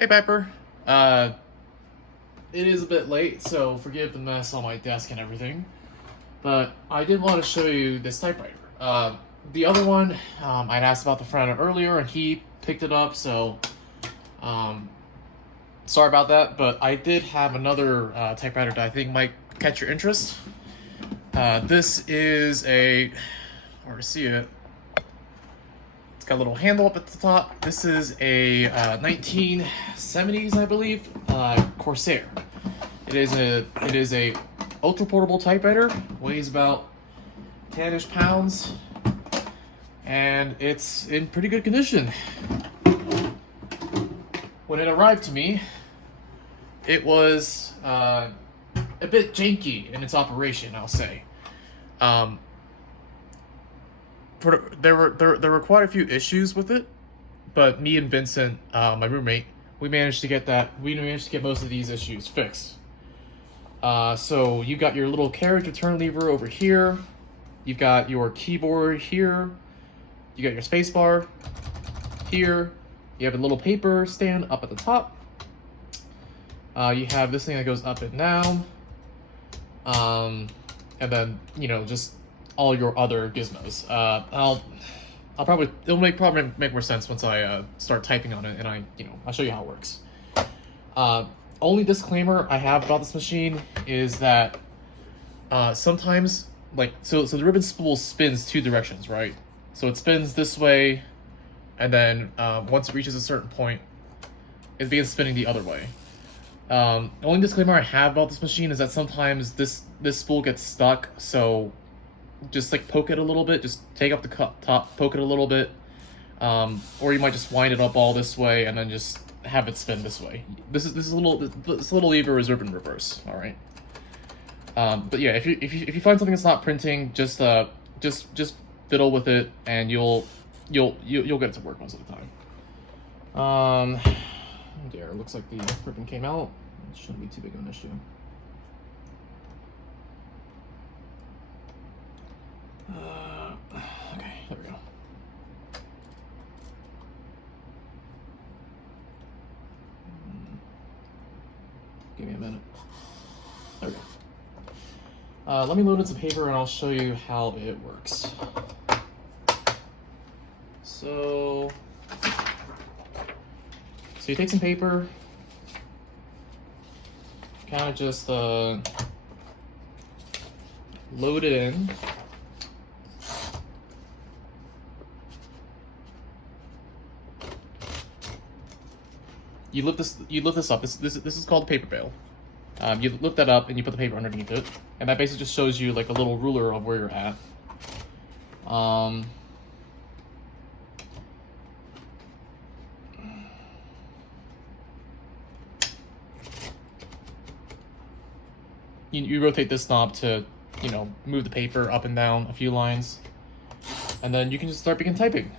Hey Piper. It is a bit late, so forgive the mess on my desk and everything. But I did want to show you this typewriter. The other one, I'd asked about the front earlier, and he picked it up, so um, sorry about that. But I did have another typewriter that I think might catch your interest. This is a, hard to see it. It's got a little handle up at the top. This is a 1970s, I believe, Corsair. It is a ultra portable typewriter. Weighs about 10-ish pounds, and it's in pretty good condition. When it arrived to me, it was a bit janky in its operation, I'll say. There were quite a few issues with it, but me and Vincent, my roommate, we managed to get most of these issues fixed. So you got your little carriage return lever over here, you've got your keyboard here, you got your space bar here, you have a little paper stand up at the top, you have this thing that goes up and down, and then, just all your other gizmos. It'll probably make more sense once I start typing on it, and I'll show you how it works. Only disclaimer I have about this machine is that sometimes, so the ribbon spool spins two directions, right? So it spins this way, and then once it reaches a certain point, it begins spinning the other way. Only disclaimer I have about this machine is that sometimes this spool gets stuck, so just poke it a little bit, just take off the top, poke it a little bit, or you might just wind it up all this way and then just have it spin this way. This little lever is ribbon reverse. All right. But yeah, if you find something that's not printing, just fiddle with it, and you'll get it to work most of the time. There, it looks like the ribbon came out. It shouldn't be too big of an issue. Okay, there we go. Give me a minute. There we go. Let me load in some paper and I'll show you how it works. So you take some paper, kind of just load it in. You lift this up. This is called paper bale. You lift that up and you put the paper underneath it, and that basically just shows you like a little ruler of where you're at. You rotate this knob to, move the paper up and down a few lines, and then you can just begin typing.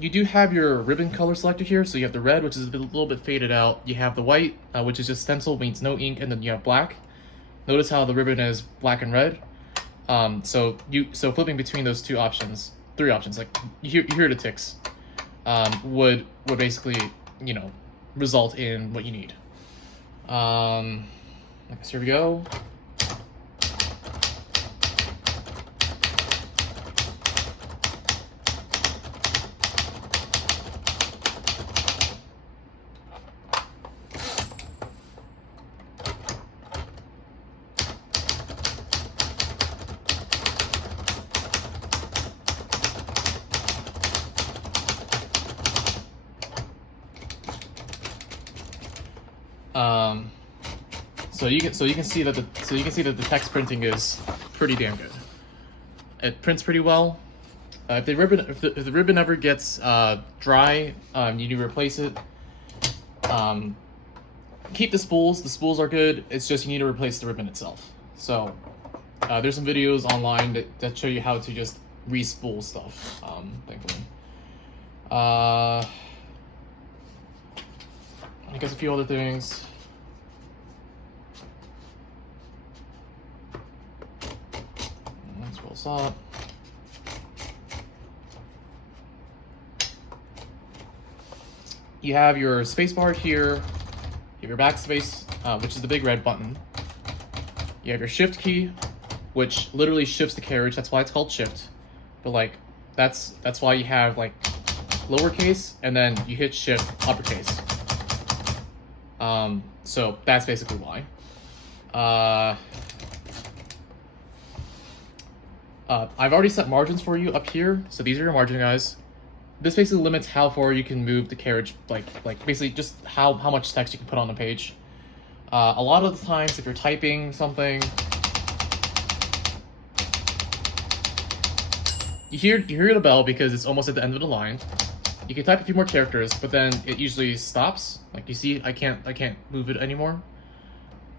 You do have your ribbon color selected here, so you have the red, which is a little bit faded out. You have the white, which is just stencil, means no ink, and then you have black. Notice how the ribbon is black and red. So flipping between those three options, like you hear the ticks, would basically result in what you need. I guess here we go. So you can see that the text printing is pretty damn good. It prints pretty well. If the ribbon ever gets dry, you need to replace it. Keep the spools. The spools are good. It's just you need to replace the ribbon itself. So there's some videos online that show you how to just re-spool stuff. Thankfully. I guess a few other things. Let's roll this up. you have your space bar here, you have your backspace, which is the big red button. You have your shift key, which literally shifts the carriage. That's why it's called shift. But like, that's why you have like lowercase and then you hit shift uppercase. So that's basically why. I've already set margins for you up here. So these are your margin guys. This basically limits how far you can move the carriage, like basically just how much text you can put on the page. A lot of the times if you're typing something, you hear the bell because it's almost at the end of the line. You can type a few more characters, but then it usually stops. Like you see, I can't move it anymore.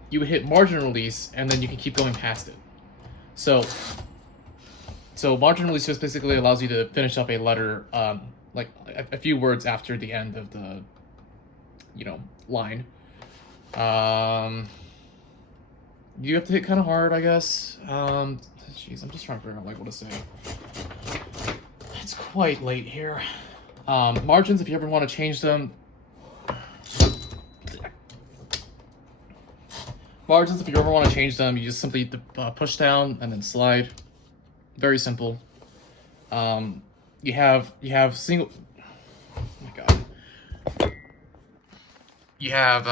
You would hit margin release, and then you can keep going past it. So margin release just basically allows you to finish up a letter, like a few words after the end of the, line. You have to hit kind of hard, I guess. Jeez, I'm just trying to figure out like what to say. It's quite late here. Margins, if you ever want to change them. Margins, if you ever want to change them, you just simply push down and then slide. Very simple. You have single. Oh my god. You have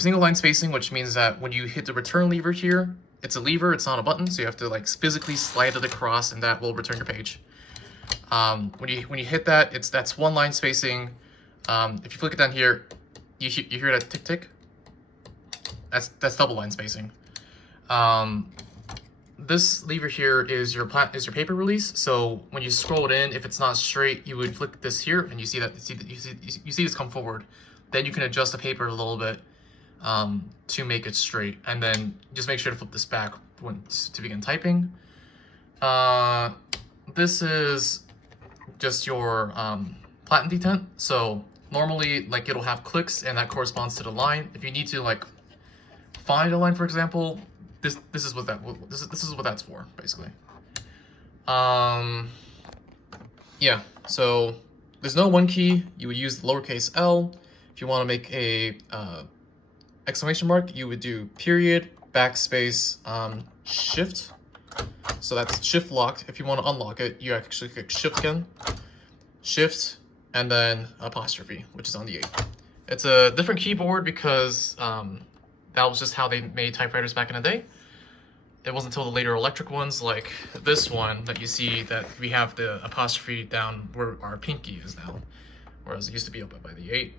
single line spacing, which means that when you hit the return lever here, it's a lever, it's not a button, so you have to like physically slide it across, and that will return your page. When you hit that, that's one line spacing. If you flick it down here, you hear that tick tick. That's double line spacing. This lever here is your paper release. So when you scroll it in, if it's not straight, you would flick this here, and you see this come forward. Then you can adjust the paper a little bit to make it straight, and then just make sure to flip this back to begin typing. This is just your platen detent. So normally, like, it'll have clicks, and that corresponds to the line. If you need to like find a line, for example, this is what that's for, basically. Yeah. So there's no one key. You would use the lowercase L. If you want to make a exclamation mark, you would do period, backspace, shift. So that's shift locked. If you want to unlock it, you actually click shift again, shift, and then apostrophe, which is on the 8. It's a different keyboard because that was just how they made typewriters back in the day. It wasn't until the later electric ones, like this one, that you see that we have the apostrophe down where our pinky is now, whereas it used to be up by the 8.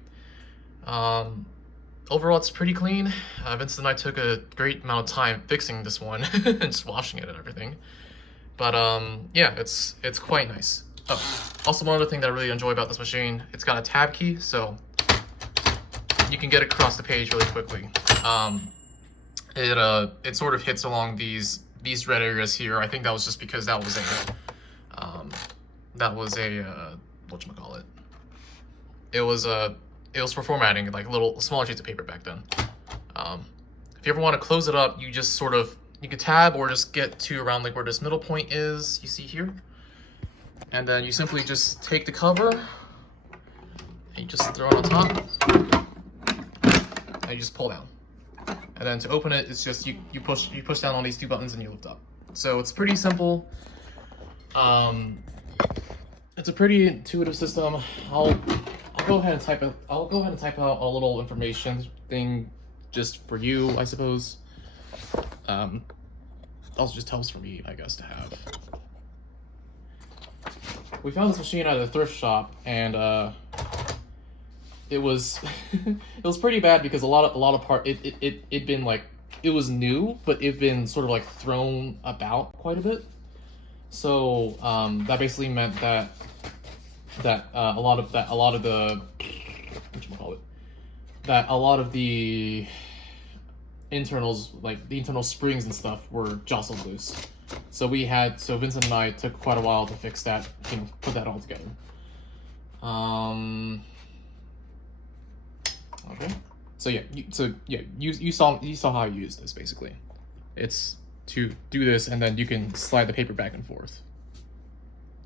Overall, it's pretty clean. Vincent and I took a great amount of time fixing this one and just washing it and everything. But yeah, it's quite nice. Oh, also one other thing that I really enjoy about this machine, it's got a tab key, so you can get across the page really quickly. It sort of hits along these red areas here. I think that was just because that was a whatchamacallit. It was for formatting, like little smaller sheets of paper back then. If you ever want to close it up, you just you could tab or just get to around like where this middle point is, you see here. And then you simply just take the cover and you just throw it on top and you just pull down. And then to open it, it's just you push down on these 2 buttons and you lift up. So it's pretty simple. It's a pretty intuitive system. I'll go ahead and type out a little information thing just for you, I suppose. Also just helps for me, I guess, to have. We found this machine at a thrift shop, and it was it was pretty bad because a lot of part it'd been like, it was new, but it'd been sort of like thrown about quite a bit. So that basically meant that a lot of the internals, like the internal springs and stuff, were jostled loose. So Vincent and I took quite a while to fix that, put that all together. Okay. So you saw how I use this basically. It's to do this, and then you can slide the paper back and forth.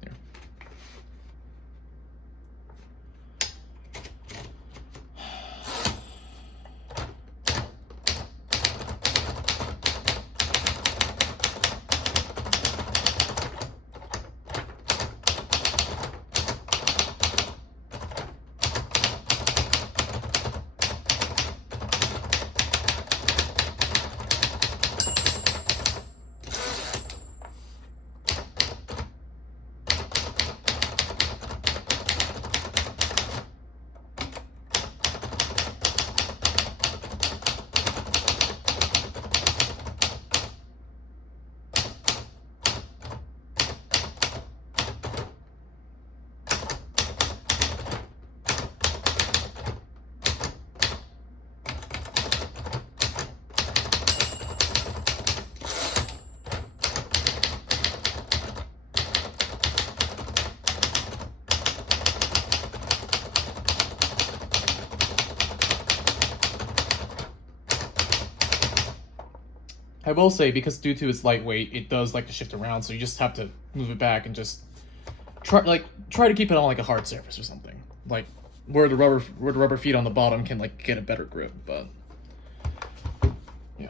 Here. I will say, because due to its lightweight, it does like to shift around, so you just have to move it back and just try to keep it on like a hard surface or something, like where the rubber feet on the bottom can like get a better grip. But yeah.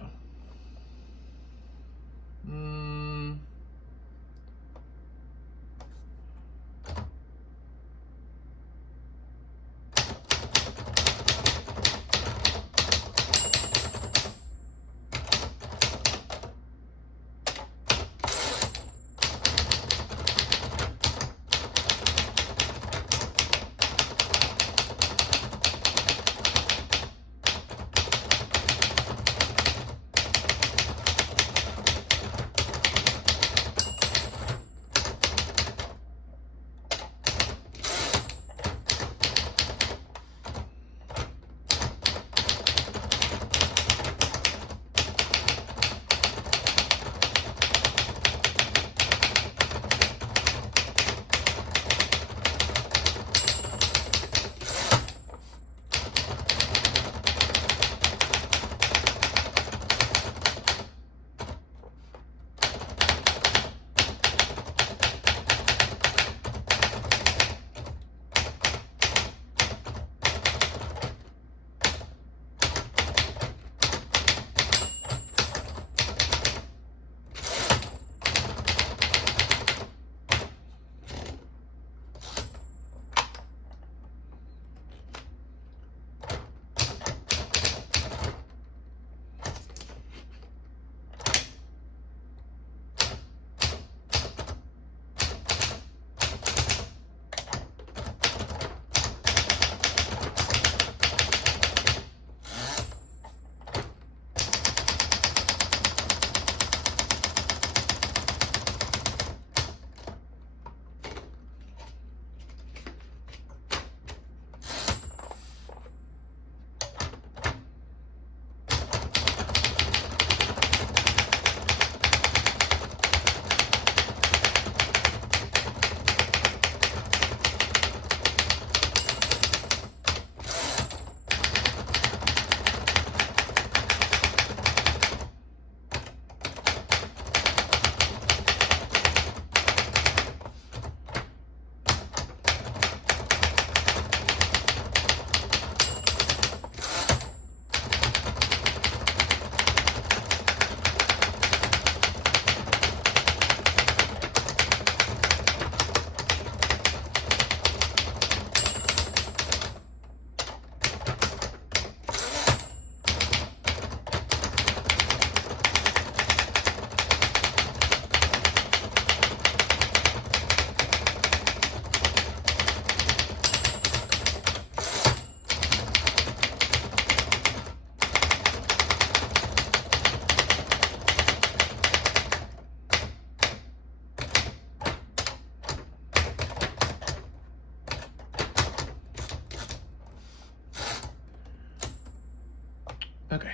Okay.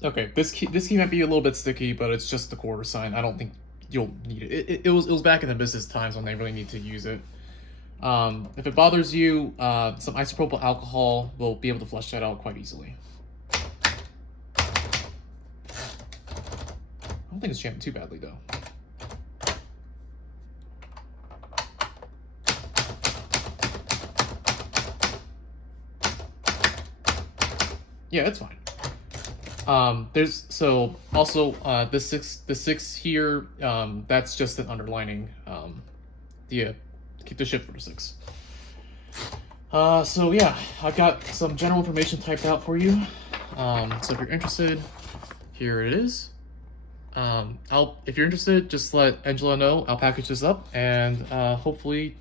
Okay, this key might be a little bit sticky, but it's just the quarter sign. I don't think you'll need it. It was back in the business times when they really need to use it. If it bothers you, some isopropyl alcohol will be able to flush that out quite easily. I don't think it's jamming too badly though. Yeah, it's fine. There's also the six here. That's just an underlining. Yeah, keep the ship for the 6. So yeah, I've got some general information typed out for you. So if you're interested, here it is. If you're interested, just let Angela know. I'll package this up, and hopefully,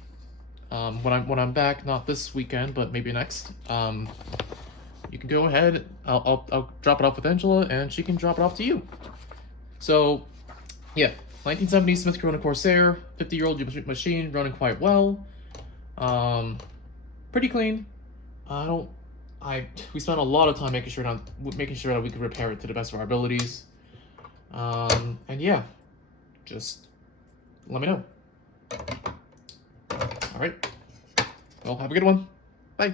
when I'm back, not this weekend, but maybe next. You can go ahead. I'll drop it off with Angela, and she can drop it off to you. So, yeah, 1970 Smith Corona Corsair, 50-year-old machine, running quite well. Pretty clean. We spent a lot of time making sure that we could repair it to the best of our abilities. And yeah, just let me know. All right. Well, have a good one. Bye.